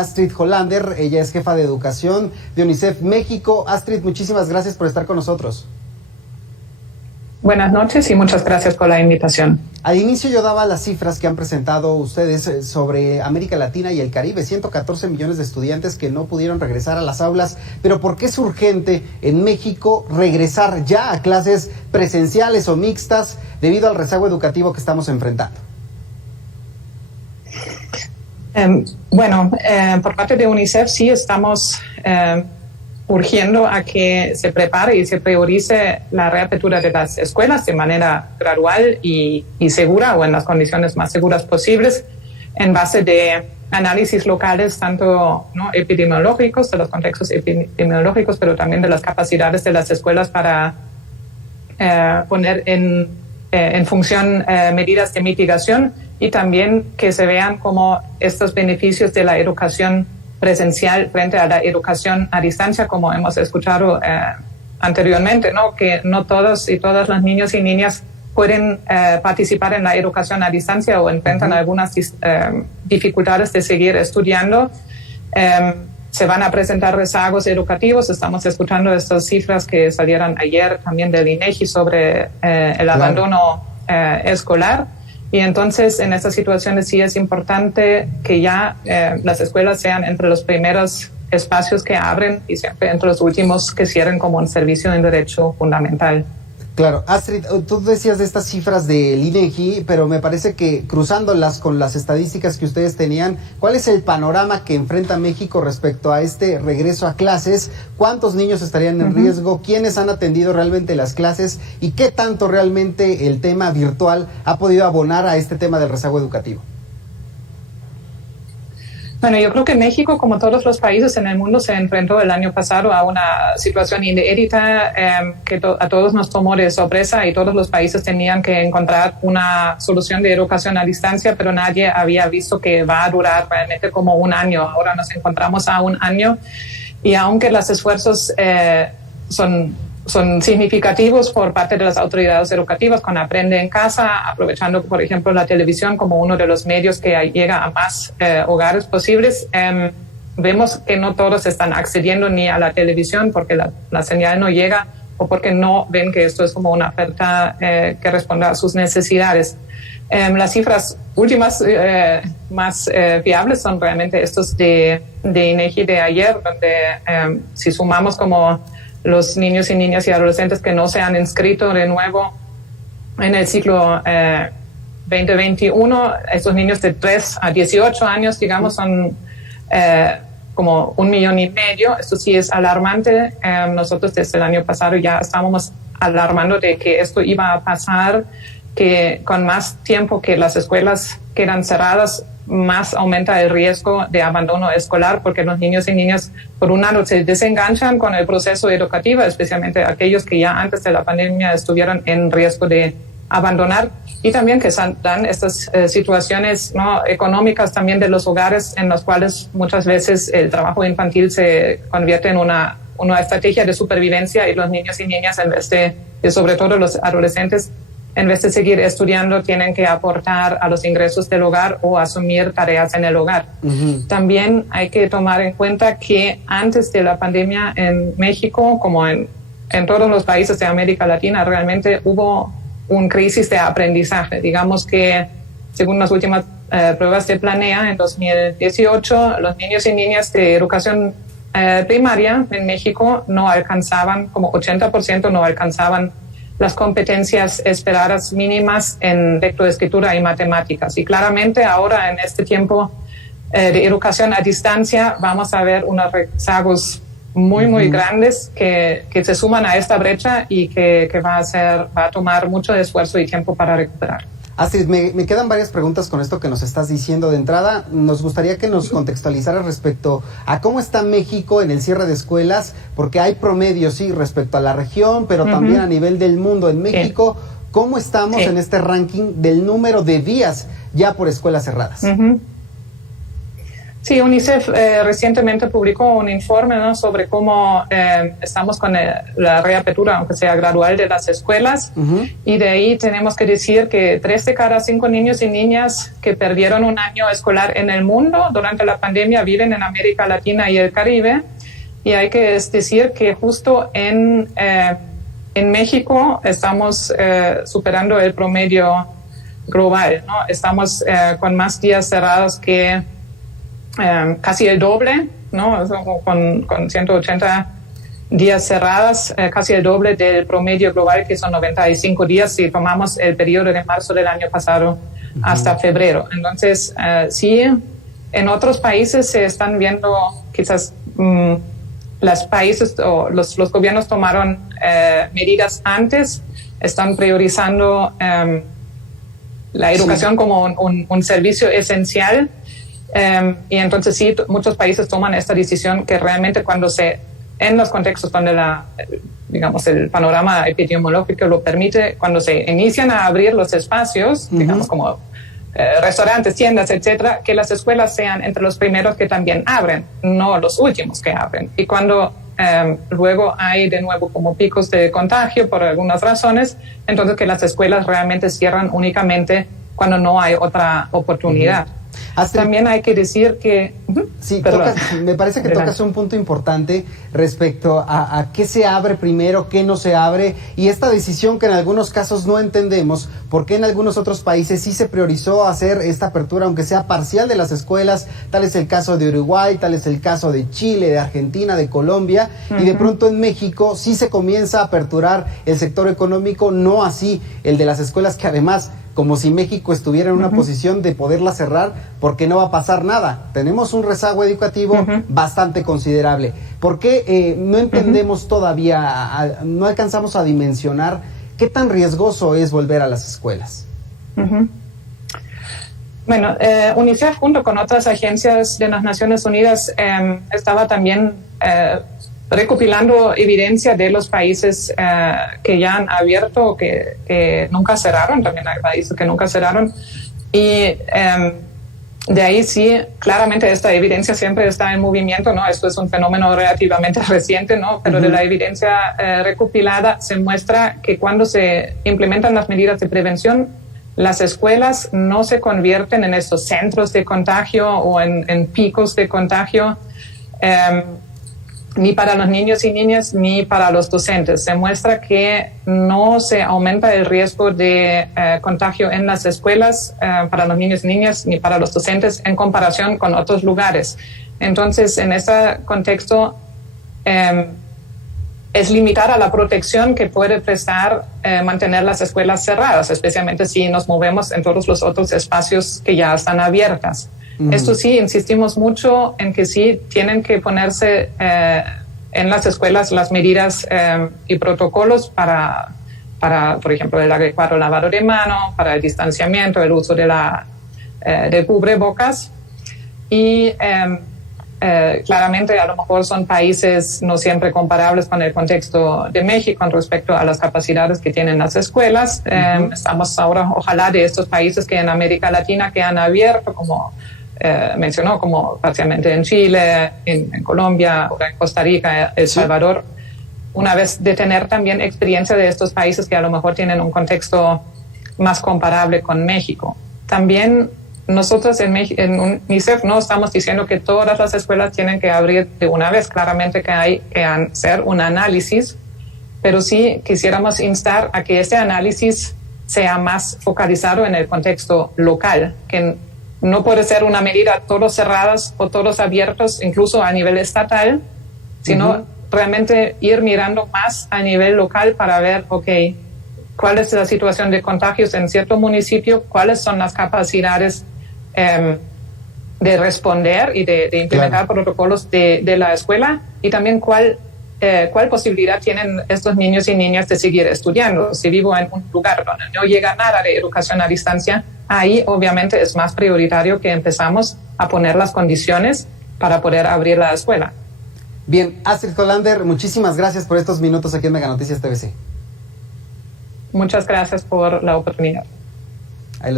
Astrid Hollander, ella es jefa de educación de UNICEF México. Astrid, muchísimas gracias por estar con nosotros. Buenas noches y muchas gracias por la invitación. Al inicio yo daba las cifras que han presentado ustedes sobre América Latina y el Caribe, 114 millones de estudiantes que no pudieron regresar a las aulas, pero ¿por qué es urgente en México regresar ya a clases presenciales o mixtas debido al rezago educativo que estamos enfrentando? Por parte de UNICEF sí estamos urgiendo a que se prepare y se priorice la reapertura de las escuelas de manera gradual y segura, o en las condiciones más seguras posibles, en base de análisis locales, tanto epidemiológicos, de los contextos epidemiológicos, pero también de las capacidades de las escuelas para poner en función medidas de mitigación, y también que se vean como estos beneficios de la educación presencial frente a la educación a distancia, como hemos escuchado anteriormente, ¿no? Que no todos y todas los niños y niñas pueden participar en la educación a distancia o enfrentan algunas dificultades de seguir estudiando. Se van a presentar rezagos educativos. Estamos escuchando estas cifras que salieron ayer también del INEGI sobre el abandono escolar. Y entonces, en estas situaciones sí es importante que ya las escuelas sean entre los primeros espacios que abren y siempre entre los últimos que cierren como un servicio de derecho fundamental. Claro, Astrid, tú decías de estas cifras del INEGI, pero me parece que cruzándolas con las estadísticas que ustedes tenían, ¿cuál es el panorama que enfrenta México respecto a este regreso a clases? ¿Cuántos niños estarían en riesgo? ¿Quiénes han atendido realmente las clases? ¿Y qué tanto realmente el tema virtual ha podido abonar a este tema del rezago educativo? Bueno, yo creo que México, como todos los países en el mundo, se enfrentó el año pasado a una situación inédita que a todos nos tomó de sorpresa, y todos los países tenían que encontrar una solución de educación a distancia, pero nadie había visto que va a durar realmente como un año. Ahora nos encontramos a un año, y aunque los esfuerzos son significativos por parte de las autoridades educativas con Aprende en Casa, aprovechando, por ejemplo, la televisión como uno de los medios que llega a más hogares posibles. Vemos que no todos están accediendo ni a la televisión porque la señal no llega, o porque no ven que esto es como una oferta que responda a sus necesidades. Las cifras últimas más fiables son realmente estos de INEGI de ayer, donde si sumamos como los niños y niñas y adolescentes que no se han inscrito de nuevo en el ciclo 2021, estos niños de 3 a 18 años, digamos, son como 1,5 millones. Esto sí es alarmante. Nosotros desde el año pasado ya estábamos alarmando de que esto iba a pasar, que con más tiempo que las escuelas quedan cerradas, más aumenta el riesgo de abandono escolar, porque los niños y niñas, por un lado, se desenganchan con el proceso educativo, especialmente aquellos que ya antes de la pandemia estuvieron en riesgo de abandonar, y también que dan estas situaciones económicas también de los hogares, en los cuales muchas veces el trabajo infantil se convierte en una estrategia de supervivencia, y los niños y niñas, en vez de sobre todo los adolescentes, en vez de seguir estudiando, tienen que aportar a los ingresos del hogar o asumir tareas en el hogar. También hay que tomar en cuenta que antes de la pandemia en México, como en todos los países de América Latina, realmente hubo una crisis de aprendizaje. Digamos que, según las últimas pruebas de Planea, en 2018, los niños y niñas de educación primaria en México no alcanzaban, como 80% no alcanzaban las competencias esperadas mínimas en lectoescritura y matemáticas. Y claramente ahora, en este tiempo de educación a distancia, vamos a ver unos rezagos muy grandes que se suman a esta brecha, y que va a tomar mucho esfuerzo y tiempo para recuperar. Astrid, me quedan varias preguntas con esto que nos estás diciendo. De entrada, nos gustaría que nos contextualizaras respecto a cómo está México en el cierre de escuelas, porque hay promedios, sí, respecto a la región, pero también a nivel del mundo. En México, ¿cómo estamos en este ranking del número de días ya por escuelas cerradas? Sí, UNICEF recientemente publicó un informe, ¿no?, sobre cómo estamos con la reapertura, aunque sea gradual, de las escuelas. Y de ahí tenemos que decir que 3 de cada 5 niños y niñas que perdieron un año escolar en el mundo durante la pandemia viven en América Latina y el Caribe. Y hay que decir que justo en México estamos superando el promedio global, ¿no? Estamos con más días cerrados que casi el doble, ¿no? Con 180 días cerradas, casi el doble del promedio global, que son 95 días si tomamos el periodo de marzo del año pasado hasta febrero. Entonces, sí, en otros países se están viendo quizás los países o los gobiernos tomaron medidas antes, están priorizando la educación como un servicio esencial. Y entonces sí, muchos países toman esta decisión que realmente en los contextos donde digamos, el panorama epidemiológico lo permite, cuando se inician a abrir los espacios, digamos, como restaurantes, tiendas, etcétera, que las escuelas sean entre los primeros que también abren, no los últimos que abren. Y cuando luego hay de nuevo como picos de contagio por algunas razones, entonces que las escuelas realmente cierran únicamente cuando no hay otra oportunidad. Astrid, también hay que decir que... Sí, me parece que tocas un punto importante respecto a qué se abre primero, qué no se abre, y esta decisión que en algunos casos no entendemos, por qué en algunos otros países sí se priorizó hacer esta apertura, aunque sea parcial, de las escuelas. Tal es el caso de Uruguay, tal es el caso de Chile, de Argentina, de Colombia, y de pronto en México sí se comienza a aperturar el sector económico, no así el de las escuelas, que además, como si México estuviera en una posición de poderla cerrar, porque no va a pasar nada. Tenemos un rezago educativo bastante considerable. ¿Por qué no entendemos todavía, no alcanzamos a dimensionar qué tan riesgoso es volver a las escuelas? Bueno, UNICEF junto con otras agencias de las Naciones Unidas estaba también recopilando evidencia de los países que ya han abierto o que nunca cerraron. También hay países que nunca cerraron. Y de ahí sí, claramente esta evidencia siempre está en movimiento, ¿no? Esto es un fenómeno relativamente reciente, ¿no? Pero de la evidencia recopilada se muestra que cuando se implementan las medidas de prevención, las escuelas no se convierten en estos centros de contagio o en picos de contagio, ni para los niños y niñas ni para los docentes. Se muestra que no se aumenta el riesgo de contagio en las escuelas para los niños y niñas ni para los docentes en comparación con otros lugares. Entonces, en este contexto, es limitar a la protección que puede prestar mantener las escuelas cerradas, especialmente si nos movemos en todos los otros espacios que ya están abiertas. Esto sí, insistimos mucho en que sí tienen que ponerse en las escuelas las medidas y protocolos para, por ejemplo, el adecuado lavado de mano, para el distanciamiento, el uso de cubrebocas. Y claramente a lo mejor son países no siempre comparables con el contexto de México con respecto a las capacidades que tienen las escuelas. Estamos ahora, ojalá, de estos países que en América Latina que han abierto, como mencionó, como parcialmente en Chile, en Colombia, ahora en Costa Rica, El Salvador, una vez de tener también experiencia de estos países que a lo mejor tienen un contexto más comparable con México. También nosotros en UNICEF no estamos diciendo que todas las escuelas tienen que abrir de una vez. Claramente que hay que hacer un análisis, pero sí quisiéramos instar a que este análisis sea más focalizado en el contexto local, que no puede ser una medida todos cerradas o todos abiertos, incluso a nivel estatal, sino realmente ir mirando más a nivel local para ver, cuál es la situación de contagios en cierto municipio, cuáles son las capacidades de responder y de implementar protocolos de la escuela, y también cuál posibilidad tienen estos niños y niñas de seguir estudiando. Si vivo en un lugar donde no llega nada de educación a distancia, ahí obviamente es más prioritario que empezamos a poner las condiciones para poder abrir la escuela. Bien, Astrid Hollander, muchísimas gracias por estos minutos aquí en Mega Noticias TVC. Muchas gracias por la oportunidad.